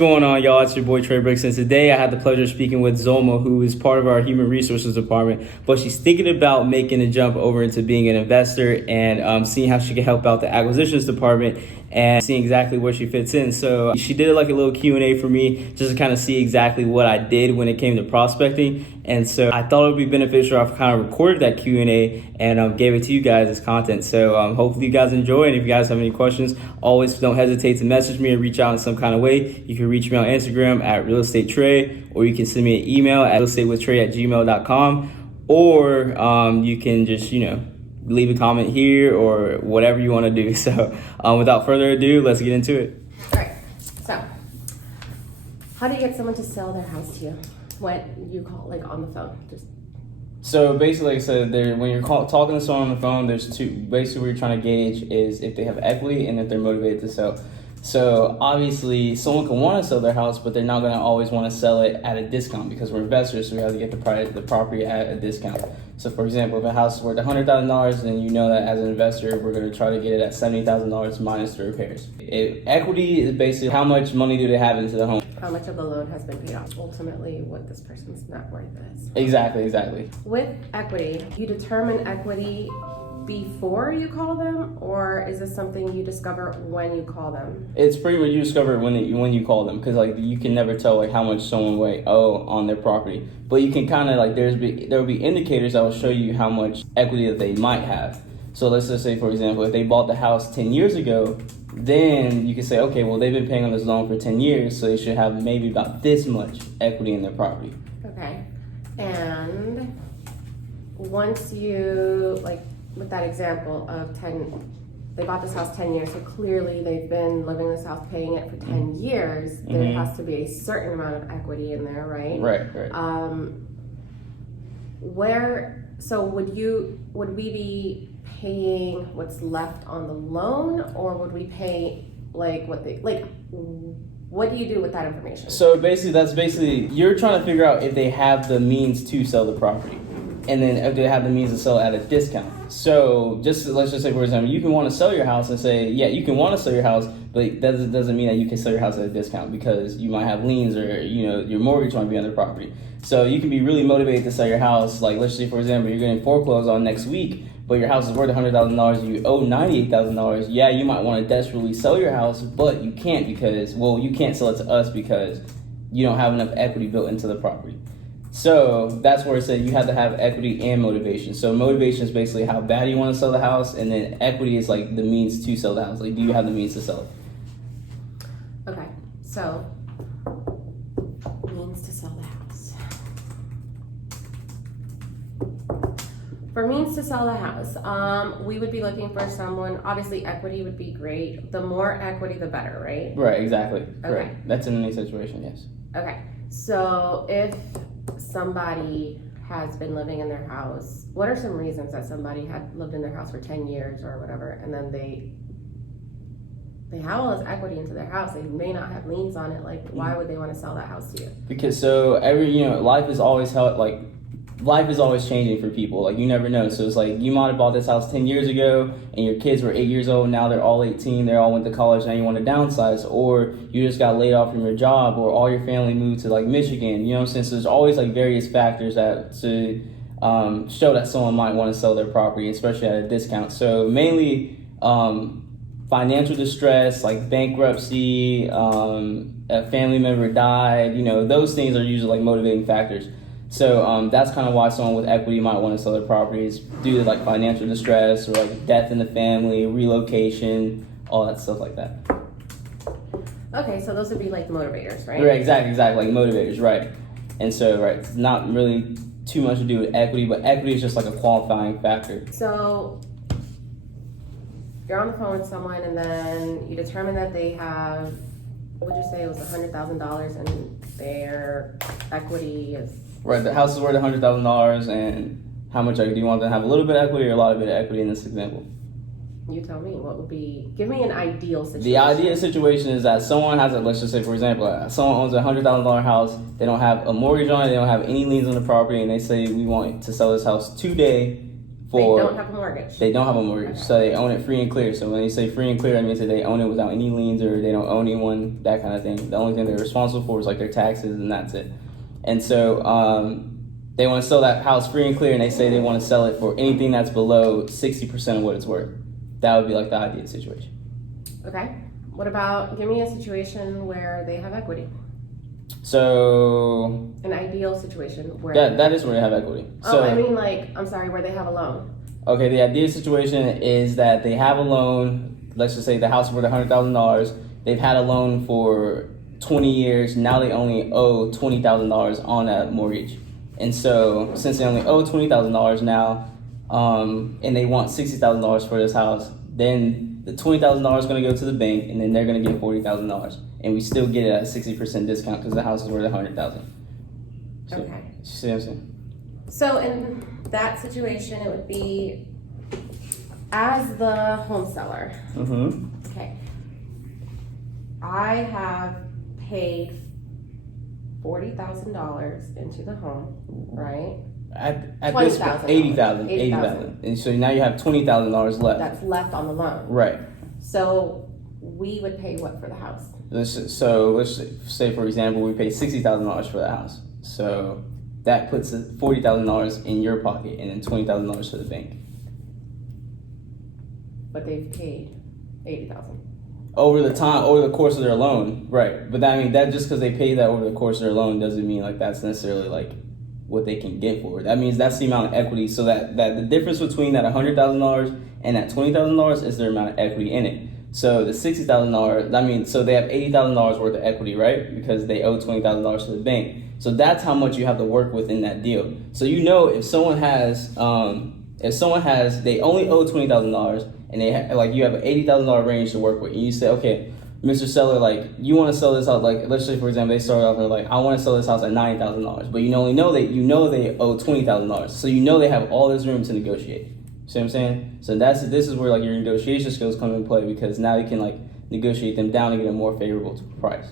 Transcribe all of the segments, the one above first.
going on, y'all? It's your boy Trey Bricks, and today I had the pleasure of speaking with Zulma, who is part of our human resources department, but she's thinking about making a jump over into being an investor and seeing how she can help out the acquisitions department and seeing exactly where she fits in. So she did like a little Q&A for me just to kind of see exactly what I did when it came to prospecting. And so I thought it would be beneficial. I've kind of recorded that Q&A and gave it to you guys as content. So hopefully you guys enjoy. And if you guys have any questions, always don't hesitate to message me or reach out in some kind of way. You can reach me on Instagram at realestatetrey, or you can send me an email at realestatewithtray@gmail.com, or you can just, leave a comment here or whatever you want to do. So without further ado, let's get into it. All right. So how do you get someone to sell their house to you when you call, like, on the phone? So basically, like I said, when you're talking to someone on the phone, there's two. Basically, what you're trying to gauge is if they have equity and if they're motivated to sell. So obviously, someone can want to sell their house, but they're not going to always want to sell it at a discount because we're investors, so we have to get the property at a discount. So for example, if a house is worth $100,000, then you know that as an investor, we're going to try to get it at $70,000 minus the repairs. Equity is basically how much money do they have into the home. How much of the loan has been paid off? Ultimately, what this person's net worth is. Exactly. With equity, you determine equity before you call them, or is this something you discover when you call them? It's pretty much you discover it when you call them, because like you can never tell like how much someone will owe on their property, but you can kind of like there will be indicators that will show you how much equity that they might have. So let's just say, for example, if they bought the house 10 years ago, then you can say, okay, well, they've been paying on this loan for 10 years, so they should have maybe about this much equity in their property. Okay. And once you, like, with that example of they bought this house 10 years, so clearly they've been living in this house, paying it for 10 years. Mm-hmm. There has to be a certain amount of equity in there, right? Right. So would we be paying what's left on the loan, or would we pay what do you do with that information? So basically you're trying to figure out if they have the means to sell the property, and then if they have the means to sell at a discount. So let's just say, for example, you can want to sell your house and say, yeah, you can want to sell your house, but that doesn't mean that you can sell your house at a discount, because you might have liens or your mortgage might be on the property. So you can be really motivated to sell your house. Like, let's say, for example, you're getting foreclosed on next week, but your house is worth $100,000, you owe $98,000. Yeah, you might want to desperately sell your house, but you can't because, well, you can't sell it to us because you don't have enough equity built into the property. So that's where it said you have to have equity and motivation. So motivation is basically how bad you want to sell the house, and then equity is like the means to sell the house. Like, do you have the means to sell it? Okay, so means to sell the house. For means to sell the house, we would be looking for someone, obviously equity would be great. The more equity, the better, right? Right, exactly. Okay. Correct. That's in any situation, yes. Okay, so if somebody has been living in their house, what are some reasons that somebody had lived in their house for 10 years or whatever, and then they have all this equity into their house, they may not have liens on it, like, why would they want to sell that house to you? Because so life is always life is always changing for people. Like, you never know. So it's like you might have bought this house 10 years ago and your kids were 8 years old. Now they're all 18. They all went to college. Now you want to downsize, or you just got laid off from your job, or all your family moved to like Michigan. You know what I'm saying? So there's always like various factors that to show that someone might want to sell their property, especially at a discount. So mainly financial distress, like bankruptcy, a family member died. Those things are usually like motivating factors. So that's kind of why someone with equity might want to sell their properties, due to like financial distress or like death in the family, relocation, all that stuff like that. Okay, so those would be like motivators, right? Right, exactly, like motivators, right. And so, right, it's not really too much to do with equity, but equity is just like a qualifying factor. So you're on the phone with someone, and then you determine that they have, what would you say it was, $100,000, and their equity is... Right, the house is worth $100,000, and how much equity do you want them to have? A little bit of equity or a lot of bit of equity in this example? You tell me. Give me an ideal situation. The ideal situation is that someone has let's just say, for example, someone owns a $100,000 house, they don't have a mortgage on it, they don't have any liens on the property, and they say, we want to sell this house today They don't have a mortgage. They don't have a mortgage, Okay. so they own it free and clear. So when you say free and clear, that means that they own it without any liens or they don't owe anyone, that kind of thing. The only thing they're responsible for is like their taxes, and that's it. And so they want to sell that house free and clear, and they say they want to sell it for anything that's below 60% of what it's worth. That would be like the ideal situation. Okay. What about, give me a situation where they have equity. So An ideal situation where that is where they have equity. So I mean, like, I'm sorry, where they have a loan. okay, the ideal situation is that they have a loan. Let's just say the house is worth $100,000. They've had a loan for 20 years. Now they only owe $20,000 on that mortgage. And so since they only owe $20,000 now, and they want $60,000 for this house, then the $20,000 is going to go to the bank, and then they're going to get $40,000, and we still get it at a 60% discount because the house is worth $100,000. So, Okay. see what I'm saying? So in that situation, it would be as the home seller. Mm-hmm. Okay. I have paid $40,000 into the home, right? At this point, $80,000, and so now you have $20,000 left. That's left on the loan. Right. So we would pay what for the house? Let's say, for example, we pay $60,000 for the house. So that puts $40,000 in your pocket, and then $20,000 to the bank. But they've paid $80,000 over the course of their loan, right? But that just because they pay that over the course of their loan doesn't mean like that's necessarily like what they can get for it. That means that's the amount of equity. So that the difference between that $100,000 and that $20,000 is their amount of equity in it. So the $60,000, so they have $80,000 worth of equity, right? Because they owe $20,000 to the bank. So that's how much you have to work with in that deal. So if someone has, they only owe $20,000 and you have an $80,000 range to work with, and you say, okay, Mr. Seller, like, you want to sell this house, like, let's say, for example, they start off and like, I want to sell this house at $90,000, but you only know they owe $20,000, so they have all this room to negotiate. See what I'm saying? So this is where like your negotiation skills come into play, because now you can like negotiate them down and get a more favorable price.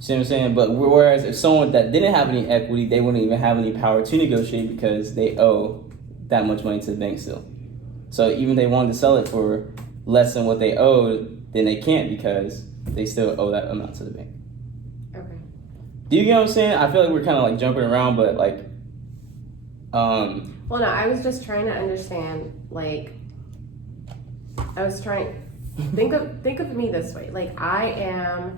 See what I'm saying? But whereas if someone that didn't have any equity, they wouldn't even have any power to negotiate because they owe that much money to the bank still. So even if they wanted to sell it for less than what they owed, then they can't because they still owe that amount to the bank. Okay. Do you get what I'm saying? I feel like we're kind of like jumping around, but like, well, no, I was just trying to understand, like, think of me this way. Like, I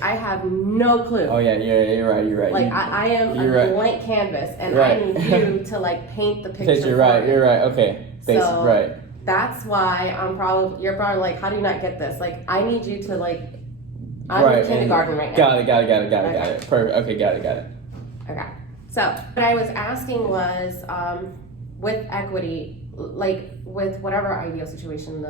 have no clue. Oh yeah, you're right. Like, I am a blank canvas, and I need you to like paint the picture. You're right, okay. So, right. That's why you're probably like, how do you not get this? Like, I need you to like, I'm in kindergarten right now. Got it. Perfect. Okay, got it. Okay. So what I was asking was, with equity, like with whatever ideal situation,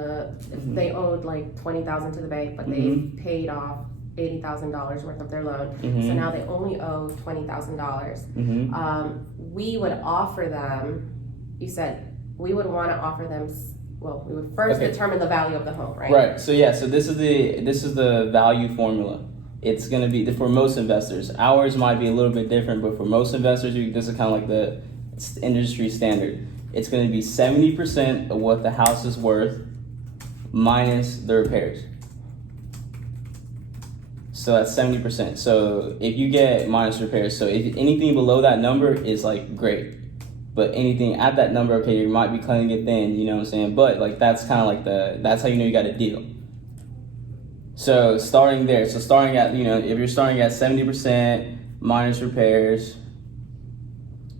if they owed like $20,000 to the bank, but they paid off $80,000 worth of their loan, so now they only owe $20,000. We would offer them. You said we would want to offer them. Well, we would first determine the value of the home, right? Right. So yeah. So this is the value formula. It's going to be for most investors. Ours might be a little bit different, but for most investors, this is kind of like the industry standard. It's going to be 70% of what the house is worth minus the repairs. So that's 70%. So if you get minus repairs, so if anything below that number is like great. But anything at that number, okay, you might be cutting it thin, you know what I'm saying? But like that's kind of like that's how you know you got a deal. So starting at, if you're starting at 70% minus repairs.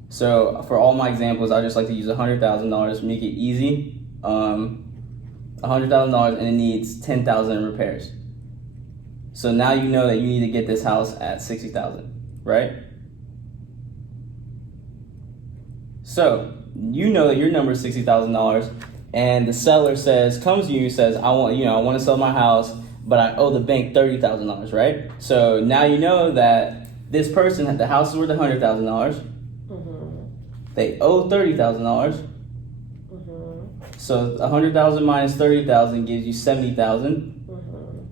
So for all my examples, I just like to use $100,000 to make it easy. $100,000 and it needs 10,000 in repairs. So now you know that you need to get this house at 60,000, right? So you know that your number is $60,000, and the seller comes to you and says, I want to sell my house, but I owe the bank $30,000, right? So now you know that this person, the house is worth $100,000. They owe $30,000. So 100,000 minus 30,000 gives you 70,000,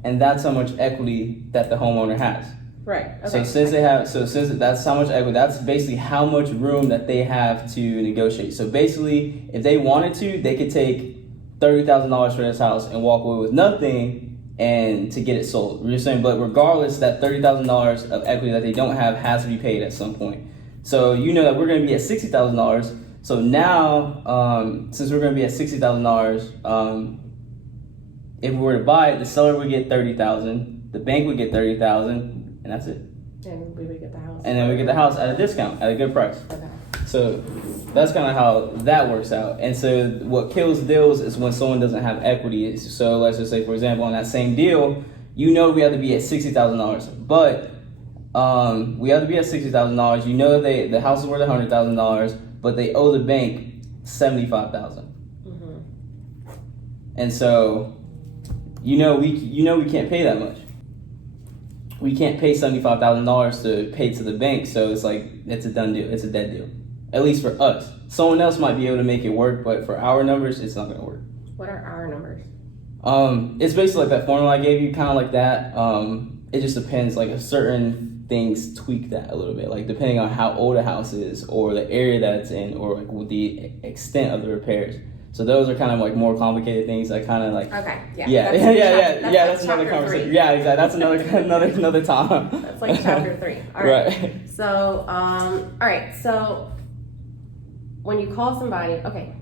and that's how much equity that the homeowner has. Right. Okay. So since that's how much equity, that's basically how much room that they have to negotiate. So basically, if they wanted to, they could take $30,000 for this house and walk away with nothing and to get it sold. You're saying, but regardless, that $30,000 of equity that they don't have has to be paid at some point. So you know that we're going to be at $60,000. So now, since we're going to be at $60,000, if we were to buy it, the seller would get $30,000, the bank would get $30,000. And that's it. And we would get the house. And then we get the house at a discount, at a good price. Okay. So that's kind of how that works out. And so what kills deals is when someone doesn't have equity. So let's just say, for example, on that same deal, you know we have to be at $60,000. But we have to be at $60,000. You know the house is worth $100,000, but they owe the bank $75,000. Mm-hmm. And so we can't pay that much. We can't pay $75,000 to pay to the bank, so it's like it's a done deal. It's a dead deal, at least for us. Someone else might be able to make it work, but for our numbers, it's not going to work. What are our numbers? It's basically like that formula I gave you, kind of like that. It just depends. Like certain things tweak that a little bit, like depending on how old a house is, or the area that it's in, or like with the extent of the repairs. So those are kind of like more complicated things that kind of like that's another conversation. 3. Yeah, exactly. That's another time. That's like chapter 3. All right. So all right. So when you call somebody, okay,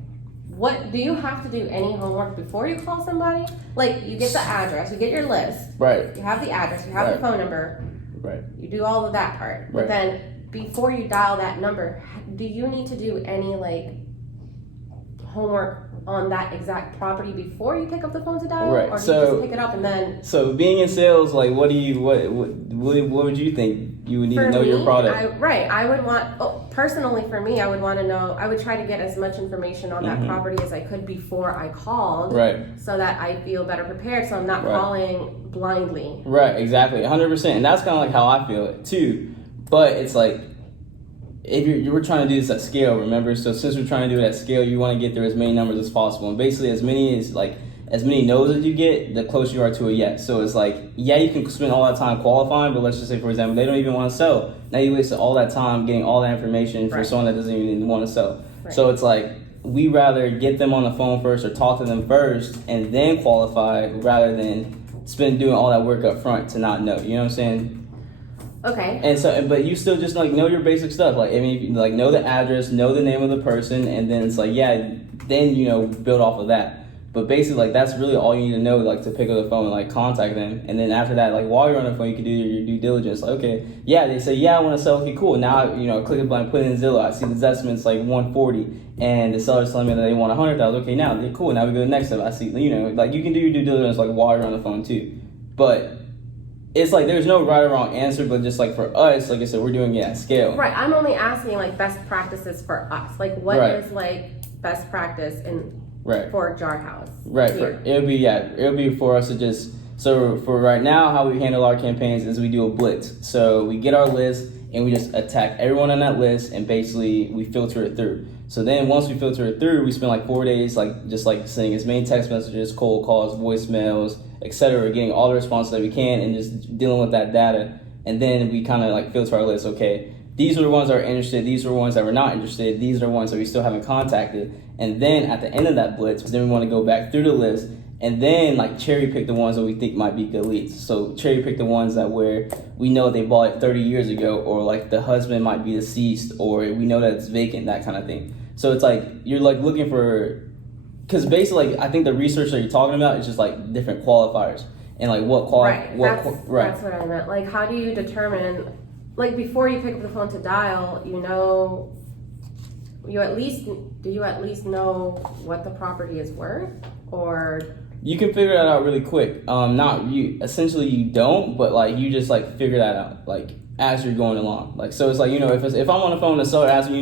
what do you have to do? Any homework before you call somebody? Like you get the address, you get your list. Right. You have the address, you have the phone number. Right. You do all of that part. But then before you dial that number, do you need to do any like homework on that exact property before you pick up the phone to dial, or do you just pick it up and then? So being in sales, like, what would you think you would need to know your product? I would want personally for me, I would want to know. I would try to get as much information on that property as I could before I called, so that I feel better prepared. So I'm not calling blindly. Right, exactly, 100%, and that's kind of like how I feel it too. But it's like, if you were trying to do this at scale, remember? So since we're trying to do it at scale, you want to get through as many numbers as possible. And basically as many no's as you get, the closer you are to a yes. So it's like, yeah, you can spend all that time qualifying, but let's just say, for example, they don't even want to sell. Now you wasted all that time getting all that information for someone that doesn't even want to sell. Right. So it's like, we rather get them on the phone first or talk to them first and then qualify rather than doing all that work up front to not know. You know what I'm saying? Okay. And so, but you still just like know your basic stuff. Like, I mean, like know the address, know the name of the person, and then it's like, then build off of that. But basically, like that's really all you need to know, like to pick up the phone and like contact them. And then after that, like while you're on the phone, you can do your due diligence. Like, okay, they say, I want to sell. Okay, cool. Now, click a button, put it in Zillow. I see the estimate's like 140, and the seller's telling me that they want 100,000. Okay, now they're cool. Now we go to the next step. I see, like you can do your due diligence like while you're on the phone too. But it's like there's no right or wrong answer, but just like for us, like I said, we're doing it at scale. Right. I'm only asking like best practices for us. Like what is like best practice for Jar House? Right. It'll be for us to just so for right now, how we handle our campaigns is we do a blitz. So we get our list and we just attack everyone on that list and basically we filter it through. So then once we filter it through, we spend like 4 days just sending as many text messages, cold calls, voicemails, etc., getting all the responses that we can and just dealing with that data. And then we kind of like filter our list. Okay, these are the ones that are interested. These are the ones that were not interested. These are the ones that we still haven't contacted. And then at the end of that blitz, then we want to go back through the list and then like cherry pick the ones that we think might be good leads. So cherry pick the ones that where we know they bought it 30 years ago, or like the husband might be deceased, or we know that it's vacant, that kind of thing. So it's like you're like looking for, because basically like, I think the research that you're talking about is just like different qualifiers and like that's what I meant. Like how do you determine, like before you pick up the phone to dial, do you at least know what the property is worth, or you can figure that out really quick. Essentially you don't, but like you just like figure that out like as you're going along. Like so it's like if I'm on the phone and the seller asks me,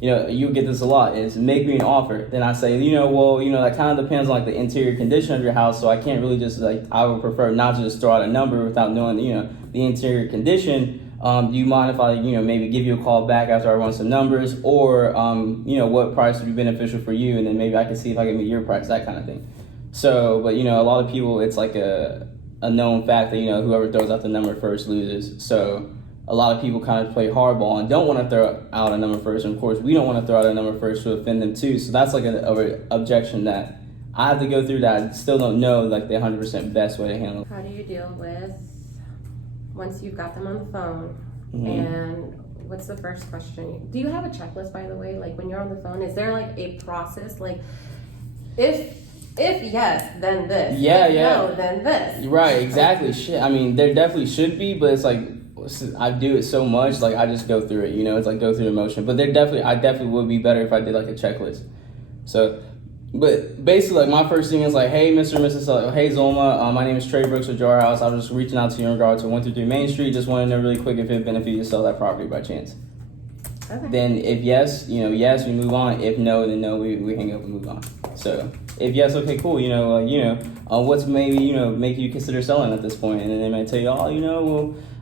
you get this a lot, is make me an offer. Then I say, that kind of depends on like the interior condition of your house, so I can't really just like, I would prefer not to just throw out a number without knowing the interior condition. Do you mind if I maybe give you a call back after I run some numbers, or what price would be beneficial for you, and then maybe I can see if I can meet your price, that kind of thing. So, but a lot of people, it's like a known fact that, whoever throws out the number first loses. So a lot of people kind of play hardball and don't want to throw out a number first. And of course, we don't want to throw out a number first to offend them too. So that's like an objection that I have to go through that I still don't know like the 100% best way to handle it. How do you deal with once you've got them on the phone Mm-hmm. and what's the first question? Do you have a checklist, by the way? Like when you're on the phone, is there like a process? Like if yes, then this. Yeah, if yeah. No, then this. Right, exactly. Shit. I mean, there definitely should be, but it's like I do it so much, like I just go through it. It's like go through the motion. But I definitely would be better if I did like a checklist. So, but basically, like my first thing is like, hey, Mr. and Mrs. Hey, Zulma, my name is Trey Brooks with Jar House. I was just reaching out to you in regard to 133 Main Street. Just wanted to know really quick if it benefit you to sell that property by chance. Okay. Then if yes, yes, we move on. If no, then no, we hang up and move on. So if yes, okay, cool. What's maybe make you consider selling at this point? And then they might tell you,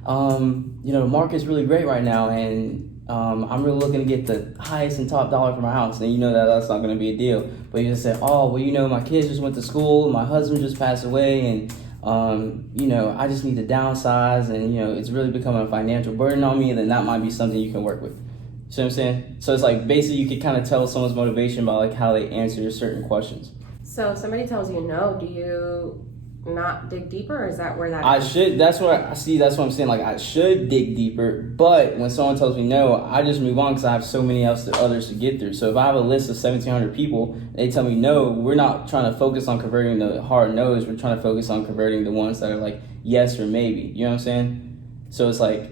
the market's really great right now, and I'm really looking to get the highest and top dollar for my house. And that's not going to be a deal. But you just say, my kids just went to school, my husband just passed away, and I just need to downsize, and it's really becoming a financial burden on me. And then that might be something you can work with. See what I'm saying? So it's like basically you can kind of tell someone's motivation by like how they answer certain questions. So if somebody tells you no, do you not dig deeper, or is that where that I is? should. That's what I'm saying. Like I should dig deeper, but when someone tells me no, I just move on because I have so many others to get through. So if I have a list of 1,700 people, and they tell me no, we're not trying to focus on converting the hard no's. We're trying to focus on converting the ones that are like yes or maybe. You know what I'm saying? So it's like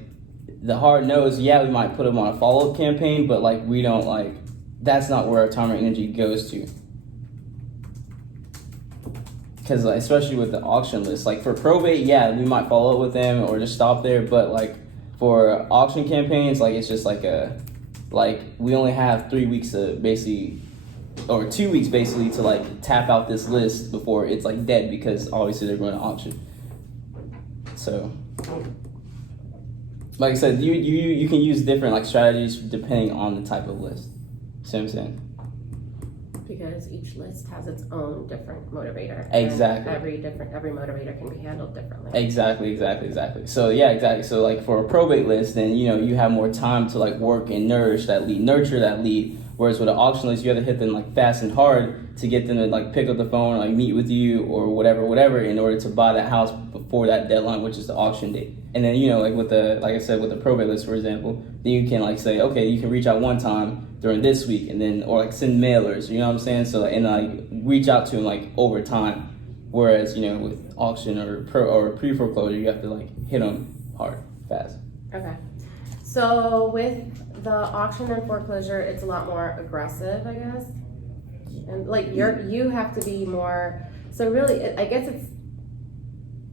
the hard no's. Yeah, we might put them on a follow-up campaign, but like we don't like. That's not where our time or energy goes to. Because especially with the auction list, like for probate, yeah, we might follow up with them or just stop there. But like for auction campaigns, like it's just like we only have 3 weeks to basically, or 2 weeks basically to like tap out this list before it's like dead because obviously they're going to auction. So, like I said, you can use different like strategies depending on the type of list. See what I'm saying? Because each list has its own different motivator. Exactly. Every motivator can be handled differently. Exactly. So yeah, exactly. So like for a probate list, then you have more time to like work and nurture that lead. Whereas with an auction list, you have to hit them like fast and hard to get them to like pick up the phone, or, like meet with you or whatever, in order to buy that house before that deadline, which is the auction date. And then like I said, with the probate list, for example, then you can like say, okay, you can reach out one time during this week, and then or like send mailers, you know what I'm saying? So and like reach out to them like over time. Whereas with auction or pre-foreclosure, you have to like hit them hard, fast. Okay. So with the auction and foreclosure, it's a lot more aggressive, I guess. And like you have to be more. So really, I guess it's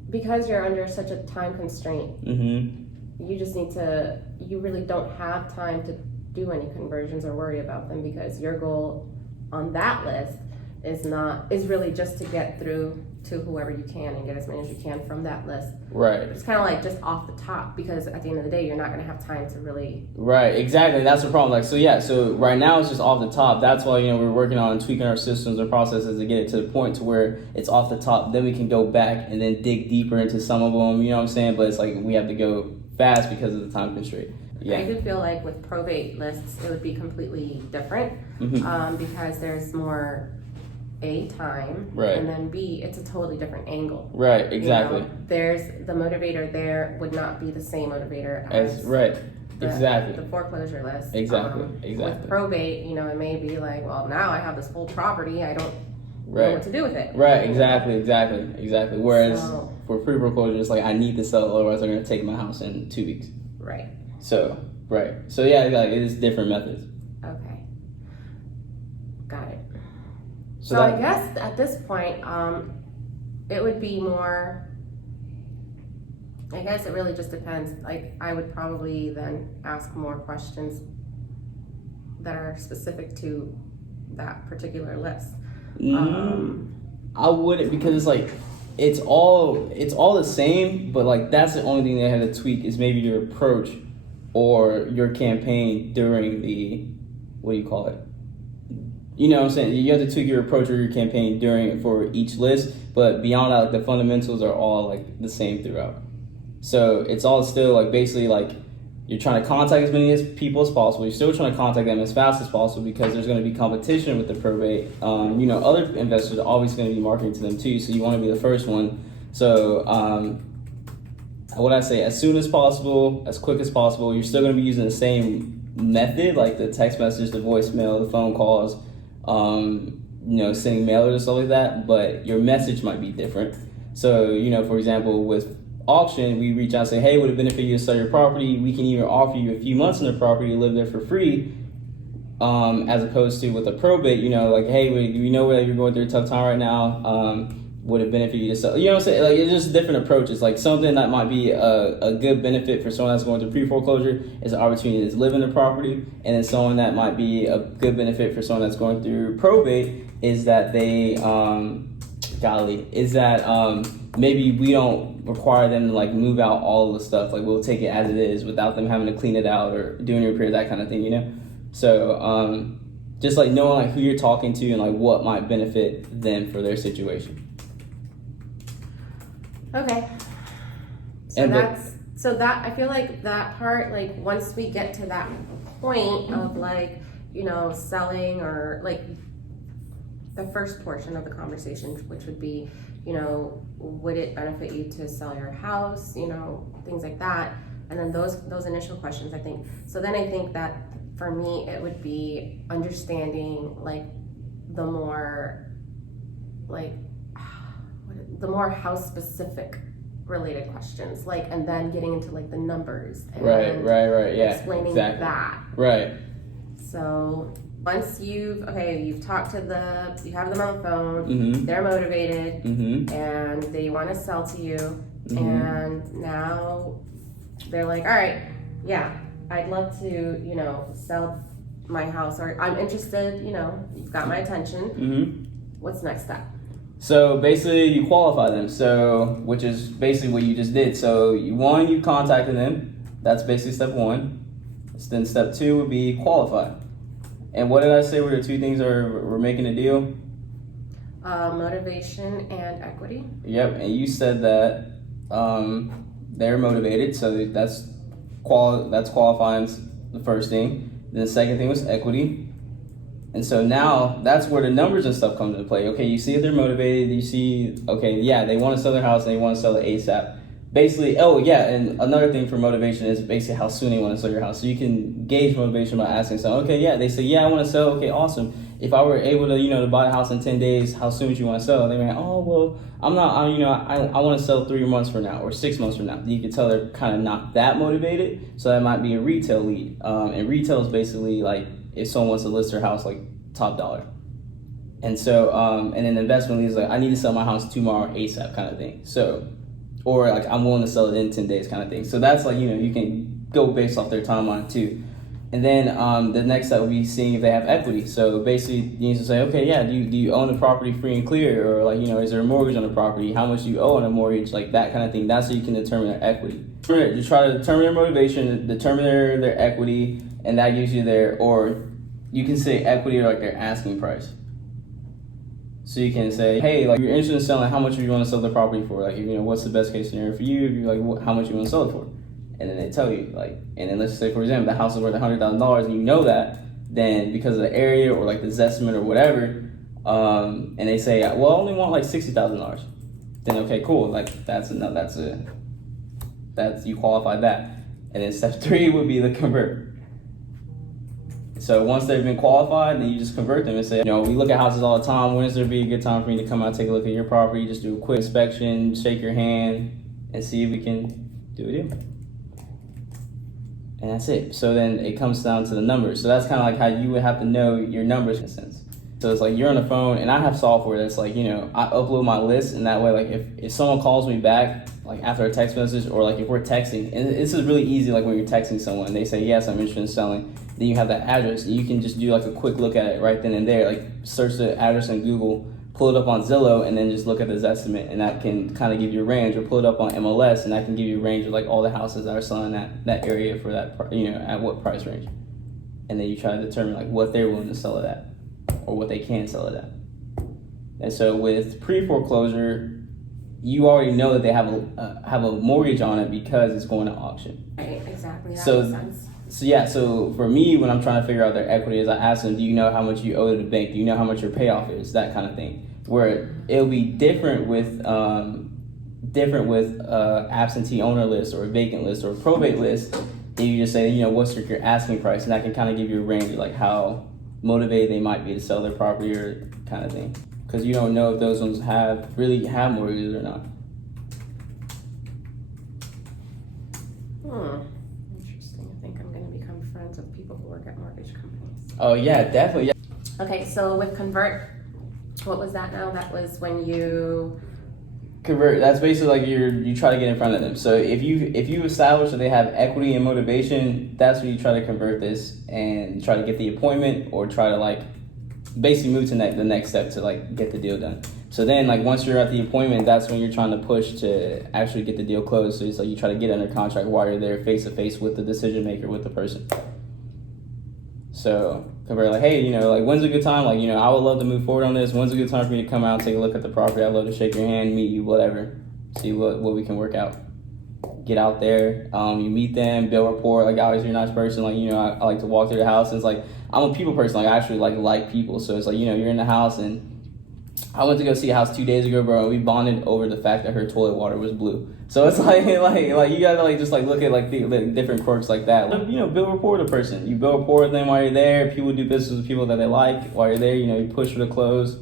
because you're under such a time constraint. Mm-hmm. You just need to. You really don't have time to do any conversions or worry about them because your goal on that list is really just to get through to whoever you can and get as many as you can from that list. Right. It's kind of like just off the top because at the end of the day, you're not going to have time to really. Right. Exactly. That's the problem. Like, so right now it's just off the top. That's why, we're working on tweaking our systems and processes to get it to the point to where it's off the top. Then we can go back and then dig deeper into some of them, you know what I'm saying? But it's like we have to go fast because of the time constraint. Yeah. I do feel like with probate lists, it would be completely different because there's more time, right, and then B, it's a totally different angle. Right, exactly. There's the motivator there would not be the same motivator as right, exactly. The foreclosure list. Exactly. With probate, it may be like, well, now I have this whole property, I don't know what to do with it. Right, exactly. Whereas for pre-foreclosure, it's like I need to sell, otherwise they're going to take my house in 2 weeks. Right. So yeah, like it is different methods. Okay. Got it. So I guess at this point, it would be more, I guess it really just depends. Like I would probably then ask more questions that are specific to that particular list. I wouldn't, because it's like, it's all the same, but like that's the only thing they had to tweak is maybe your approach or your campaign during the, what do you call it? you know what I'm saying, you have to tweak your approach or your campaign for each list, but beyond that, like, the fundamentals are all like the same throughout. So it's all still like basically like you're trying to contact as many people as possible. You're still trying to contact them as fast as possible because there's going to be competition with the probate. You know, other investors are always going to be marketing to them too, so you want to be the first one. So what I say, as soon as possible, as quick as possible. You're still going to be using the same method, like the text message, the voicemail, the phone calls, you know, sending mailers and stuff like that, but your message might be different. So, you know, for example, with auction, we reach out and say, hey, would it benefit you to sell your property? We can either offer you a few months in the property to live there for free, as opposed to with a probate, you know, like, hey, we know that you're going through a tough time right now. Would it benefit you to sell? You know what I'm saying? Like, it's just different approaches. Like, something that might be a good benefit for someone that's going through pre-foreclosure is an opportunity to live in the property. And then someone that might be a good benefit for someone that's going through probate is that they, maybe we don't require them to like move out all of the stuff. Like, we'll take it as it is without them having to clean it out or doing repairs, that kind of thing, you know? So just like knowing like who you're talking to and like what might benefit them for their situation. Okay. So that I feel like that part, like once we get to that point of like, you know, selling or like the first portion of the conversation, which would be, you know, would it benefit you to sell your house, you know, things like that. And then those initial questions, I think. So then I think that for me, it would be understanding like the more house specific related questions, like, and then getting into like the numbers and right, yeah, explaining exactly. that. Right. So once you've talked to you have them on the phone, mm-hmm. they're motivated, mm-hmm. and they want to sell to you, mm-hmm. and now they're like, all right, yeah, I'd love to, you know, sell my house, or I'm interested, you know, you've got my attention. Mm-hmm. What's next step? So basically you qualify them, so which is basically what you just did. So you contacted them, that's basically step one. Then step two would be qualify. And what did I say were the two things we're making a deal? Motivation and equity. Yep, and you said that they're motivated, so that's qualifying the first thing. Then the second thing was equity. And so now that's where the numbers and stuff come into play. Okay, you see if they're motivated, you see, okay, yeah, they want to sell their house and they want to sell it ASAP. Basically, oh yeah, and another thing for motivation is basically how soon they want to sell your house. So you can gauge motivation by asking someone, okay, yeah, they say, yeah, I want to sell, okay, awesome. If I were able to, you know, to buy a house in 10 days, how soon would you want to sell? They may, oh, well, I want to sell 3 months from now or 6 months from now. You can tell they're kind of not that motivated. So that might be a retail lead. And retail is basically like if someone wants to list their house like top dollar. And so, and then investment lead is like, I need to sell my house tomorrow ASAP kind of thing. So, or like I'm willing to sell it in 10 days kind of thing. So that's like, you know, you can go based off their timeline too. And then the next step would be seeing if they have equity. So basically you need to say, okay, yeah, do you own the property free and clear? Or like, you know, is there a mortgage on the property? How much do you owe on a mortgage? Like that kind of thing. That's how you can determine their equity. You try to determine their motivation, determine their equity, and that gives you or you can say equity or like their asking price. So you can say, hey, like you're interested in selling, how much do you want to sell the property for? Like, you know, what's the best case scenario for you? If you're like, how much you want to sell it for? And then they tell you, like, and then let's say, for example, the house is worth $100,000 and you know that, then because of the area or like the zestimate or whatever, and they say, well, I only want like $60,000. Then okay, cool. Like you qualify that. And then step 3 would be the convert. So once they've been qualified, then you just convert them and say, you know, we look at houses all the time. When is there be a good time for me to come out, take a look at your property, just do a quick inspection, shake your hand, and see if we can do a deal. And that's it. So then it comes down to the numbers. So that's kind of like how you would have to know your numbers in a sense. So it's like you're on the phone, and I have software that's like, you know, I upload my list, and that way, like if someone calls me back, like after a text message, or like if we're texting, and this is really easy, like when you're texting someone, and they say, yes, I'm interested in selling, then you have that address, and you can just do like a quick look at it right then and there, like search the address in Google, pull it up on Zillow, and then just look at the estimate, and that can kind of give you a range, or pull it up on MLS, and that can give you a range of like all the houses that are selling that area for that, you know, at what price range. And then you try to determine like what they're willing to sell it at. or what they can sell it at. And so with pre-foreclosure, you already know that they have a mortgage on it because it's going to auction. Right, exactly. That So, makes sense. so for me, when I'm trying to figure out their equity, is I ask them, do you know how much you owe to the bank? Do you know how much your payoff is? That kind of thing. Where it'll be different with absentee owner list or a vacant list or a probate list. If you just say, you know, what's your asking price, and that can kind of give you a range of like how motivated they might be to sell their property or kind of thing. Because you don't know if those ones really have mortgages or not. Interesting. I think I'm going to become friends with people who work at mortgage companies. Oh yeah, definitely. Yeah. Okay, so with convert, what was that now? That was when you convert. That's basically like you try to get in front of them. So if you establish that they have equity and motivation, that's when you try to convert this and try to get the appointment or try to like basically move to the next step to like get the deal done. So then like once you're at the appointment, that's when you're trying to push to actually get the deal closed. So it's like you try to get under contract while you're there face to face with the decision maker, with the person. So convert like, hey, you know, like when's a good time? Like, you know, I would love to move forward on this. When's a good time for me to come out and take a look at the property? I'd love to shake your hand, meet you, whatever. See what we can work out. Get out there, you meet them, build rapport. Like, obviously you're a nice person. Like, you know, I like to walk through the house. And it's like, I'm a people person. Like, I actually like people. So it's like, you know, you're in the house, and I went to go see a house 2 days ago, bro, and we bonded over the fact that her toilet water was blue. So it's like you gotta like just like look at like the different quirks like that. You know, build rapport with a person. You build rapport with them while you're there. People do business with people that they like while you're there. You know, you push for the close,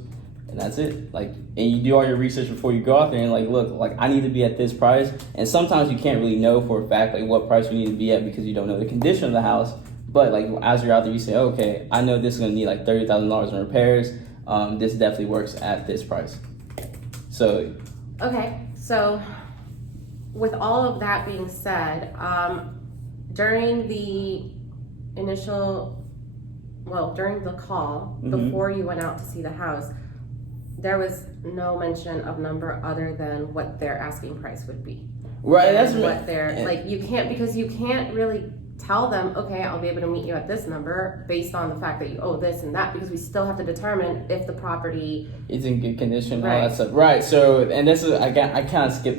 and that's it. Like, and you do all your research before you go out there and like, look, like I need to be at this price. And sometimes you can't really know for a fact like what price you need to be at because you don't know the condition of the house. But like as you're out there, you say, okay, I know this is gonna need like $30,000 in repairs. This definitely works at this price. So. Okay, so with all of that being said, during the call, before you went out to see the house, there was no mention of number other than what their asking price would be. Right, that's what they're like. You can't really tell them, okay, I'll be able to meet you at this number based on the fact that you owe this and that, because we still have to determine if the property is in good condition. Right. All that stuff. Right. So, and this is I kind of skip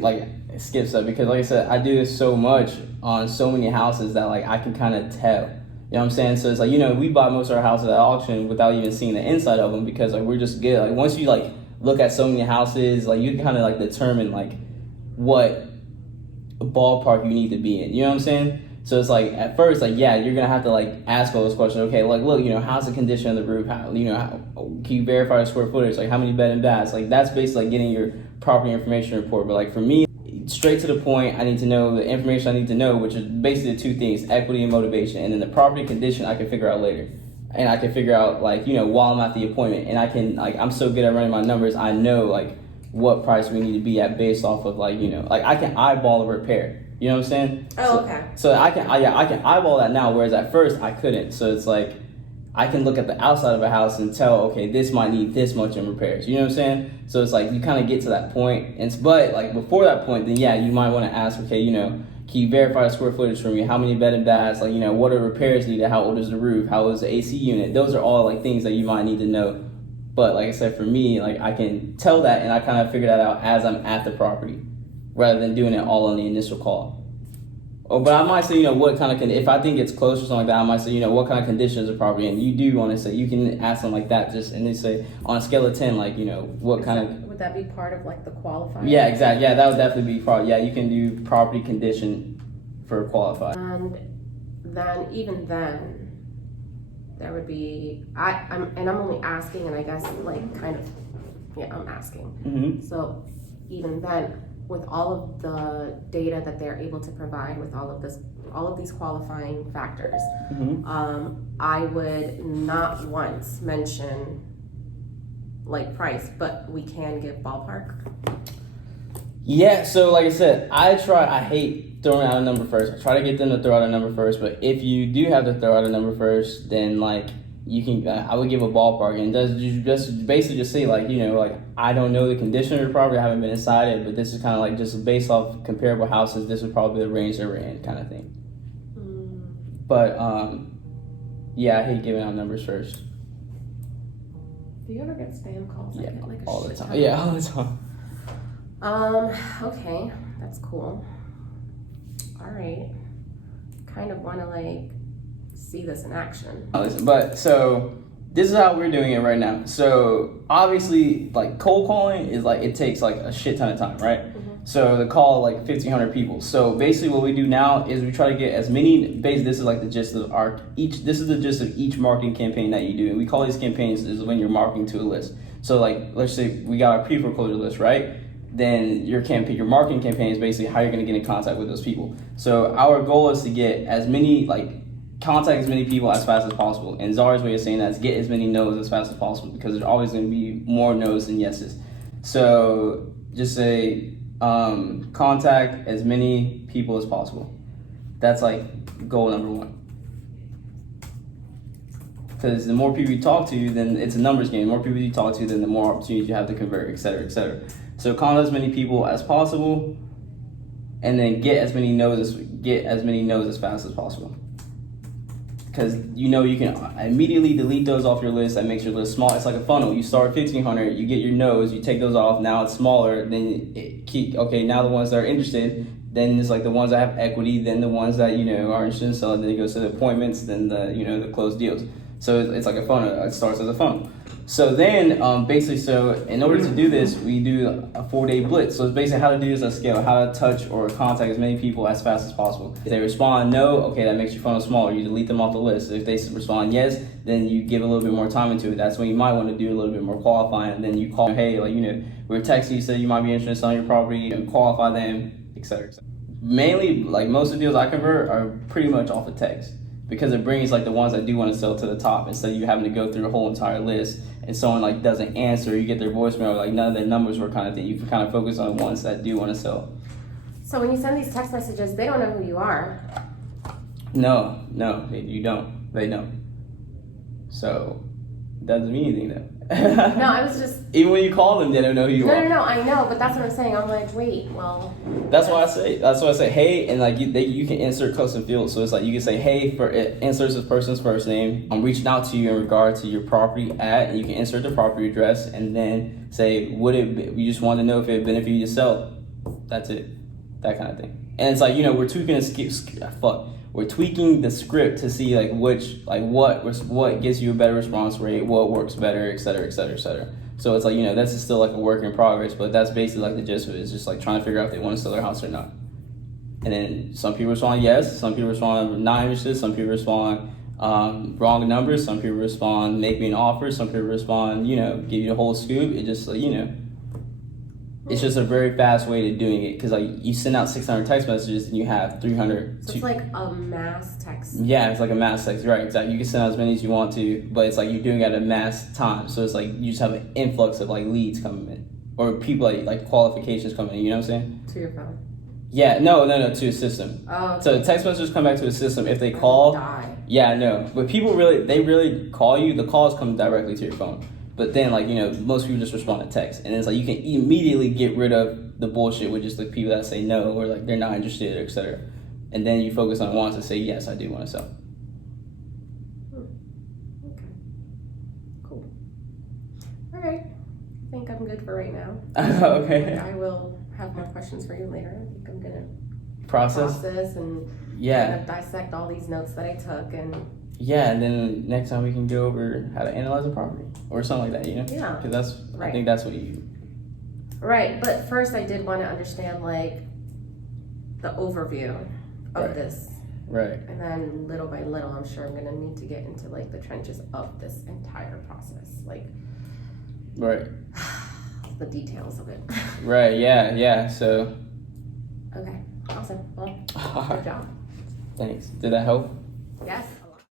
stuff because, like I said, I do this so much on so many houses that like I can kind of tell. You know what I'm saying? So it's like, you know, we buy most of our houses at auction without even seeing the inside of them because like we're just good. Like once you like look at so many houses, like you can kind of like determine like what ballpark you need to be in. You know what I'm saying? So it's like at first, like yeah, you're gonna have to like ask all those questions. Okay, like look, you know, how's the condition of the roof? How, you know, can you verify the square footage? Like how many bed and baths? Like that's basically like getting your property information report. But like for me, straight to the point, I need to know the information I need to know, which is basically the two things: equity and motivation. And then the property condition I can figure out later, and I can figure out like, you know, while I'm at the appointment, and I can like I'm so good at running my numbers, I know like what price we need to be at based off of like, you know, like I can eyeball a repair. You know what I'm saying? Oh, okay. So I can eyeball that now, whereas at first I couldn't. So it's like I can look at the outside of a house and tell, okay, this might need this much in repairs. You know what I'm saying? So it's like you kind of get to that point, but like before that point, then yeah, you might want to ask, okay, you know, can you verify the square footage for me? How many bed and baths? Like, you know, what are repairs needed? How old is the roof? How old is the AC unit? Those are all like things that you might need to know. But like I said, for me, like I can tell that and I kind of figure that out as I'm at the property, rather than doing it all on the initial call. Oh, but I might say, you know, what kind of if I think it's close or something like that, I might say, you know, what kind of conditions of property, and you do want to say, you can ask them like that, just and they say on a scale of 10, like, you know, what kind of. Would that be part of like the qualifying? Yeah, exactly. Yeah, that would definitely be part. Yeah, you can do property condition for qualified. And then there would be I'm only asking, and I guess like kind of I'm asking. Mm-hmm. So even then, with all of the data that they're able to provide, with all of these qualifying factors, I would not once mention like price, but we can give ballpark. Yeah, so like I said, I hate throwing out a number first. I try to get them to throw out a number first, but if you do have to throw out a number first, then like you can, I would give a ballpark, and just basically just say like, you know, like I don't know the condition of the property, I haven't been inside it, but this is kind of like just based off comparable houses, this would probably be the range they were in, kind of thing. But yeah, I hate giving out numbers first. Do you ever get spam calls? Yeah, I get like a all the shit time. ton. Yeah, all the time. Okay, that's cool. All right. Kind of want to like see this in action. Listen, but so this is how we're doing it right now. So obviously, like cold calling is like it takes like a shit ton of time, right? So the call like 1,500 people. So basically, what we do now is we try to get as many. Basically, this is like the gist of This is the gist of each marketing campaign that you do. And we call these campaigns is when you're marketing to a list. So like, let's say we got our pre-foreclosure list, right? Then your marketing campaign is basically how you're going to get in contact with those people. So our goal is to get as many contact as many people as fast as possible. And Zara's way of saying that is get as many no's as fast as possible, because there's always going to be more no's than yeses. So just say contact as many people as possible. That's like goal number one. Because the more people you talk to, then it's a numbers game. The more people you talk to, then the more opportunities you have to convert, et cetera, et cetera. So contact as many people as possible, and then get as many no's as fast as possible. Because you can immediately delete those off your list. That makes your list small. It's like a funnel. You start 1,500, you get your no's, you take those off. Now it's smaller. Then now the ones that are interested. Then it's like the ones that have equity. Then the ones that are interested in selling. Then it goes to the appointments. Then the closed deals. So it's like a funnel. It starts as a funnel. So then in order to do this, we do a 4-day blitz. So it's basically how to do this at scale, how to touch or contact as many people as fast as possible. If they respond no, okay, that makes your funnel smaller. You delete them off the list. If they respond yes, then you give a little bit more time into it. That's when you might want to do a little bit more qualifying. And then you call, hey, we're texting you, said you might be interested in selling your property, and qualify them, et cetera, et cetera. Mainly, most of the deals I convert are pretty much off of text, because it brings the ones that do want to sell to the top, instead of you having to go through the whole entire list and someone doesn't answer, you get their voicemail, none of their numbers were kind of thing. You can kind of focus on the ones that do want to sell. So when you send these text messages, they don't know who you are. No, you don't. They don't. So it doesn't mean anything though. No, I was just... Even when you call them, they don't know who you are. No, I know, but that's what I'm saying. I'm like, wait, well... That's why I say, hey, and you can insert custom fields. So it's you can say, hey, inserts this person's first name. I'm reaching out to you in regard to your property and you can insert the property address, and then say, you just want to know if it benefit you to sell. That's it. That kind of thing. And it's we're tweaking the script to see what gives you a better response rate, what works better, et cetera, et cetera, et cetera. So it's that's still a work in progress, but that's basically the gist of it. It's just trying to figure out if they want to sell their house or not. And then some people respond yes, some people respond not interested, some people respond wrong numbers, some people respond make me an offer, some people respond give you the whole scoop. It just it's just a very fast way to doing it, because you send out 600 text messages and you have 300. So it's like a mass text. Yeah, it's like a mass text, right? Exactly. You can send out as many as you want to, but it's you're doing it at a mass time. So it's you just have an influx of leads coming in, or people qualifications coming in. You know what I'm saying? To your phone. Yeah, no, to a system. Oh. Okay. So text messages come back to a system. If they call, die. Yeah, no, but people really call you. The calls come directly to your phone. But then, most people just respond to text. And it's you can immediately get rid of the bullshit with just the people that say no, or they're not interested, et cetera. And then you focus on ones that say, yes, I do want to sell. Okay. Cool. All right. I think I'm good for right now. Okay. I will have more questions for you later. I think I'm going to process and kind of dissect all these notes that I took and... Yeah, and then next time we can go over how to analyze a property or something like that, Yeah. Because that's, right. I think that's what you... Right, but first I did want to understand, the overview of this. Right. And then little by little, I'm sure I'm going to need to get into, the trenches of this entire process. Right. The details of it. Right, yeah, so... Okay, awesome. Well, good job. Thanks. Did that help? Yes.